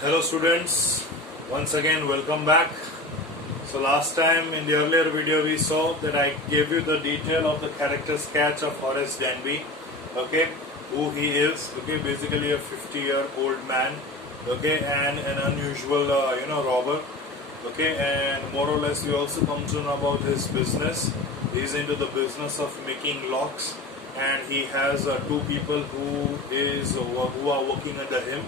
Hello students, once again welcome back. So last time in the earlier video we saw that I gave you the detail of the character sketch of Horace Denby, okay, who he is, okay, basically a 50-year-old man, okay, and an unusual robber, okay, and more or less we also come to know about his business. He's into the business of making locks, and he has two people who are working under him.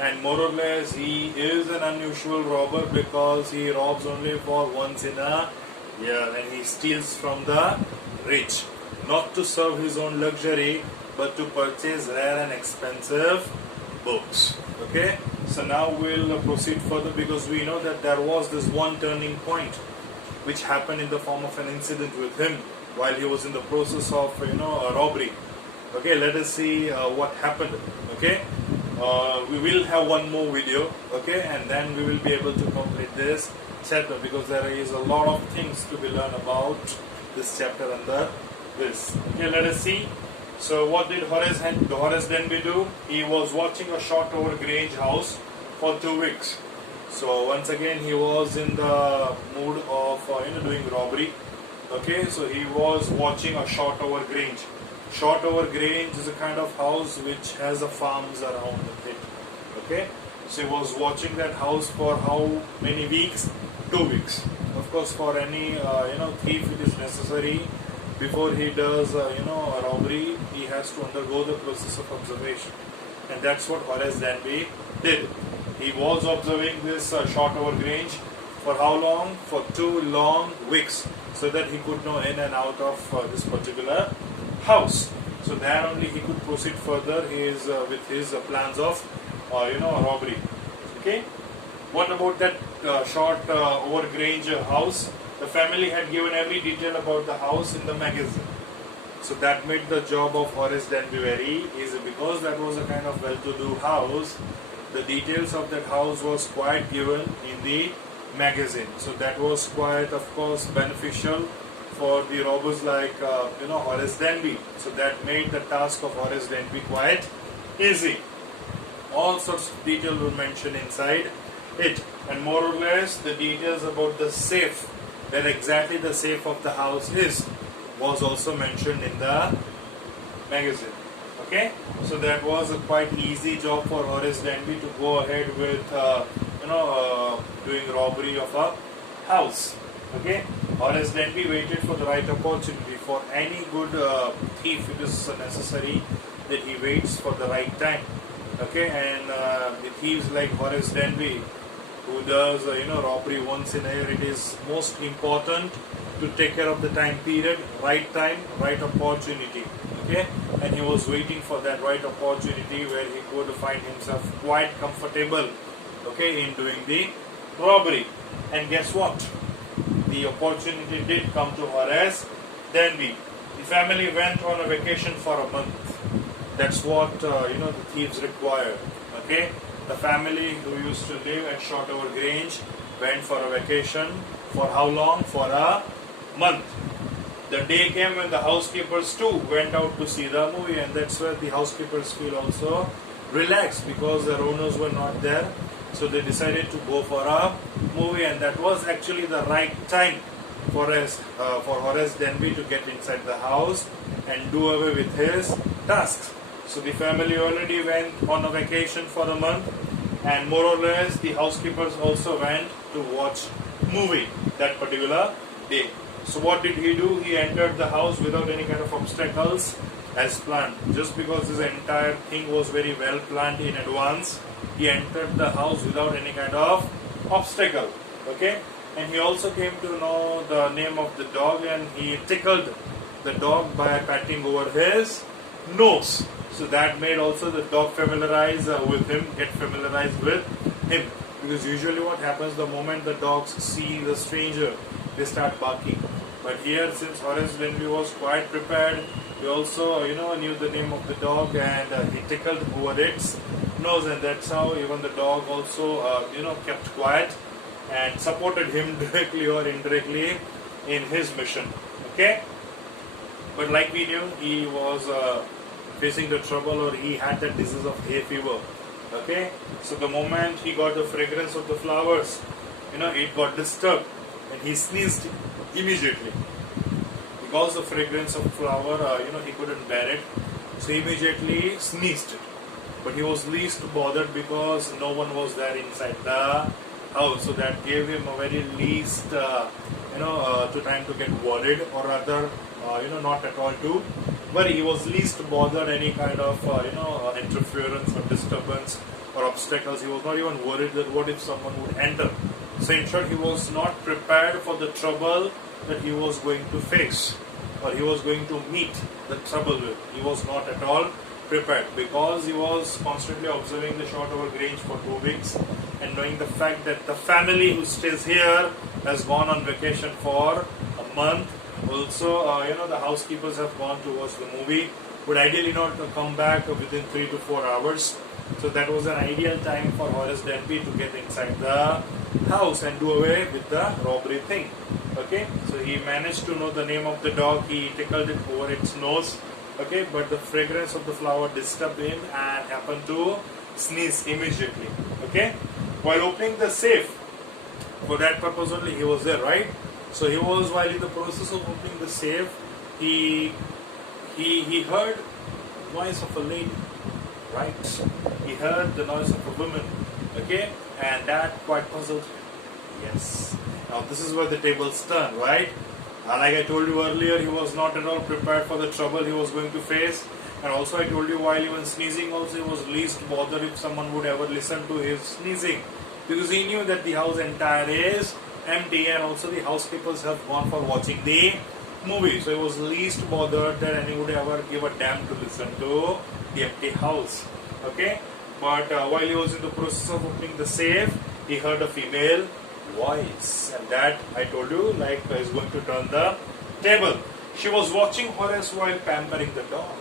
And more or less he is an unusual robber because he robs only for once in a year, and he steals from the rich, not to serve his own luxury but to purchase rare and expensive books. Okay, so now we'll proceed further because we know that there was this one turning point which happened in the form of an incident with him while he was in the process of a robbery. Okay, let us see what happened. Okay, we will have one more video, okay, and then we will be able to complete this chapter because there is a lot of things to be learned about this chapter under this. Okay, let us see. So what did Horace Denby do? He was watching a Shotover Grange house for 2 weeks. So once again he was in the mood of doing robbery. Okay, so he was watching a Shotover Grange. Shotover Grange is a kind of house which has a farms around it. Okay, so he was watching that house for how many weeks? 2 weeks. Of course, for any thief, it is necessary before he does a robbery, he has to undergo the process of observation, and that's what Horace Denby did. He was observing this Shotover Grange for how long? For 2 long weeks, so that he could know in and out of this particular house. So there only he could proceed further with his plans of robbery. Okay, what about that Shotover Grange house? The family had given every detail about the house in the magazine, so that made the job of Horace Denby very easy because that was a kind of well-to-do house. The details of that house was quite given in the magazine, so that was quite, of course, beneficial for the robbers like Horace Denby. So that made the task of Horace Denby quite easy. All sorts of details were mentioned inside it, and more or less the details about the safe, where exactly the safe of the house is, was also mentioned in the magazine. Okay, so that was a quite easy job for Horace Denby to go ahead with doing robbery of a house. Okay, Horace Denby waited for the right opportunity. For any good thief, it is necessary that he waits for the right time. Okay, and the thieves like Horace Denby, who does robbery once in a year, it is most important to take care of the time period, right time, right opportunity. Okay, and he was waiting for that right opportunity where he could find himself quite comfortable, okay, in doing the robbery. And guess what? The opportunity did come to Horace Denby. The family went on a vacation for a month. That's what the thieves required. Okay, the family who used to live at Shotover Grange went for a vacation for how long? For a month. The day came when the housekeepers too went out to see the movie, and that's where the housekeepers feel also relaxed because their owners were not there. So they decided to go for a movie, and that was actually the right time for Horace Denby to get inside the house and do away with his tasks. So the family already went on a vacation for a month, and more or less the housekeepers also went to watch movie that particular day. So what did he do? He entered the house without any kind of obstacles as planned. Just because this entire thing was very well planned in advance, he entered the house without any kind of obstacle. Okay, and he also came to know the name of the dog, and he tickled the dog by patting over his nose. So that made also the dog familiarize with him, get familiarized with him. Because usually what happens, the moment the dogs see the stranger, they start barking. But here, since Horace Denby was quite prepared, he also knew the name of the dog, and he tickled over its nose, and that's how even the dog also kept quiet and supported him directly or indirectly in his mission. Okay, but like we knew, he was facing the trouble, or he had that disease of hay fever. Okay, so the moment he got the fragrance of the flowers, it got disturbed and he sneezed immediately. Because the fragrance of flower, he couldn't bear it, so he immediately sneezed. But he was least bothered because no one was there inside the house, so that gave him a very least, to time to get worried, or rather, not at all to worry. He was least bothered any kind of, interference or disturbance or obstacles. He was not even worried that what if someone would enter. So in short, he was not prepared for the trouble that he was going to face, or he was going to meet the trouble with. He was not at all prepared, because he was constantly observing the Shotover Grange for 2 weeks and knowing the fact that the family who stays here has gone on vacation for a month. Also, the housekeepers have gone to watch the movie, would ideally not come back within 3 to 4 hours. So that was an ideal time for Horace Denby to get inside the house and do away with the robbery thing. Okay, so he managed to know the name of the dog. He tickled it over its nose. Okay, but the fragrance of the flower disturbed him and happened to sneeze immediately. Okay, while opening the safe, for that purpose only he was there, right? So he was, while in the process of opening the safe, he heard voice of a lady, right? He heard the noise of a woman. Okay, and that quite puzzled him. Yes. Now this is where the tables turn, right? Like I told you earlier, he was not at all prepared for the trouble he was going to face. And also I told you, while even sneezing also, he was least bothered if someone would ever listen to his sneezing, because he knew that the house entire is empty, and also the housekeepers have gone for watching the movie. So he was least bothered that anyone would ever give a damn to listen to the empty house. Okay, but while he was in the process of opening the safe, he heard a female voice, and that I told you is going to turn the table. She was watching Horace while pampering the dog.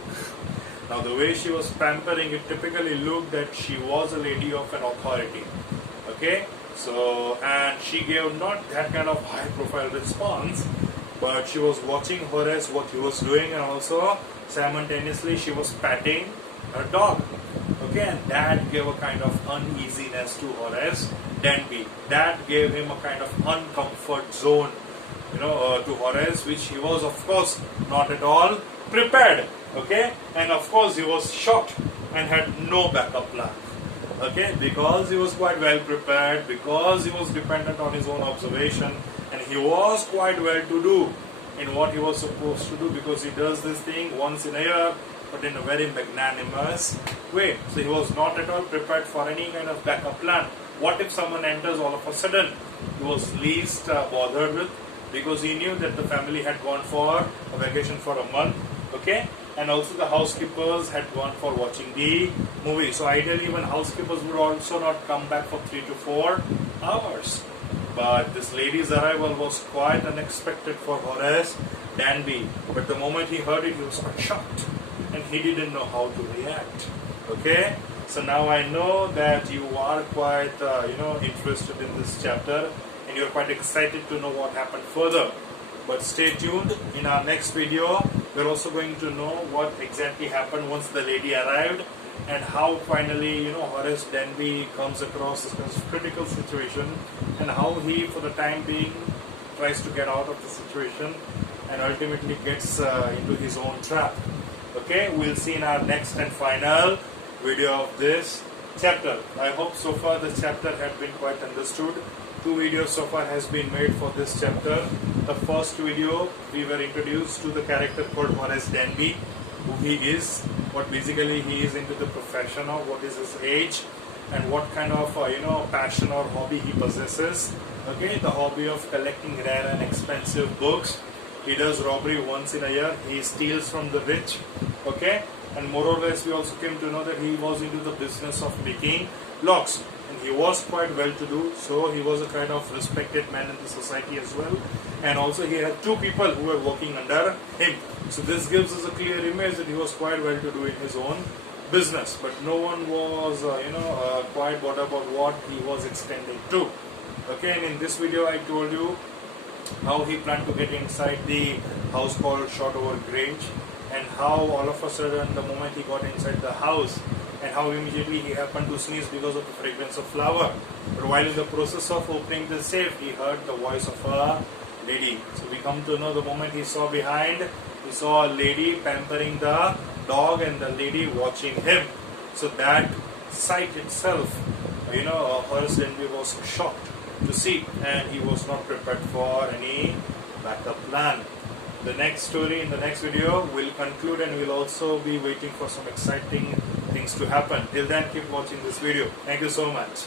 Now the way she was pampering, it typically looked that she was a lady of an authority. Okay, so, and she gave not that kind of high profile response, but she was watching Horace what he was doing, and also simultaneously she was patting her dog. Okay, and that gave a kind of uneasiness to Horace Denby. That gave him a kind of uncomfort zone, to Horace, which he was of course not at all prepared. Okay, and of course he was shocked and had no backup plan. Okay, because he was quite well prepared, because he was dependent on his own observation, and he was quite well to do in what he was supposed to do, because he does this thing once in a year, but in a very magnanimous way. So he was not at all prepared for any kind of backup plan. What if someone enters all of a sudden? He was least bothered with, because he knew that the family had gone for a vacation for a month. Okay, and also the housekeepers had gone for watching the movie. So ideally, even housekeepers would also not come back for 3 to 4 hours. But this lady's arrival was quite unexpected for Horace Denby. But the moment he heard it, he was quite shocked, and he didn't know how to react. Okay, so now I know that you are quite interested in this chapter, and you're quite excited to know what happened further. But stay tuned. In our next video, we're also going to know what exactly happened once the lady arrived, and how finally Horace Denby comes across this kind of critical situation, and how he, for the time being, tries to get out of the situation and ultimately gets into his own trap. Okay, we'll see in our next and final video of this chapter. I hope so far this chapter had been quite understood. 2 videos so far has been made for this chapter. The first video, we were introduced to the character called Horace Denby, who he is, what basically he is into the profession of, what is his age, and what kind of passion or hobby he possesses. Okay, the hobby of collecting rare and expensive books. He does robbery once in a year. He steals from the rich. Okay, and more or less we also came to know that he was into the business of making locks, and he was quite well to do, so he was a kind of respected man in the society as well. And also he had 2 people who were working under him. So this gives us a clear image that he was quite well to do in his own business, but no one was quite bothered about what he was extending to. Okay, and in this video I told you how he planned to get inside the house called Shotover Grange, and how all of a sudden, the moment he got inside the house, and how immediately he happened to sneeze because of the fragrance of flower. But while in the process of opening the safe, he heard the voice of a lady. So we come to know the moment he saw behind, he saw a lady pampering the dog and the lady watching him. So that sight itself, Horace Denby was shocked to see, and he was not prepared for any backup plan. The next story in the next video will conclude, and we'll also be waiting for some exciting things to happen. Till then, keep watching this video. Thank you so much.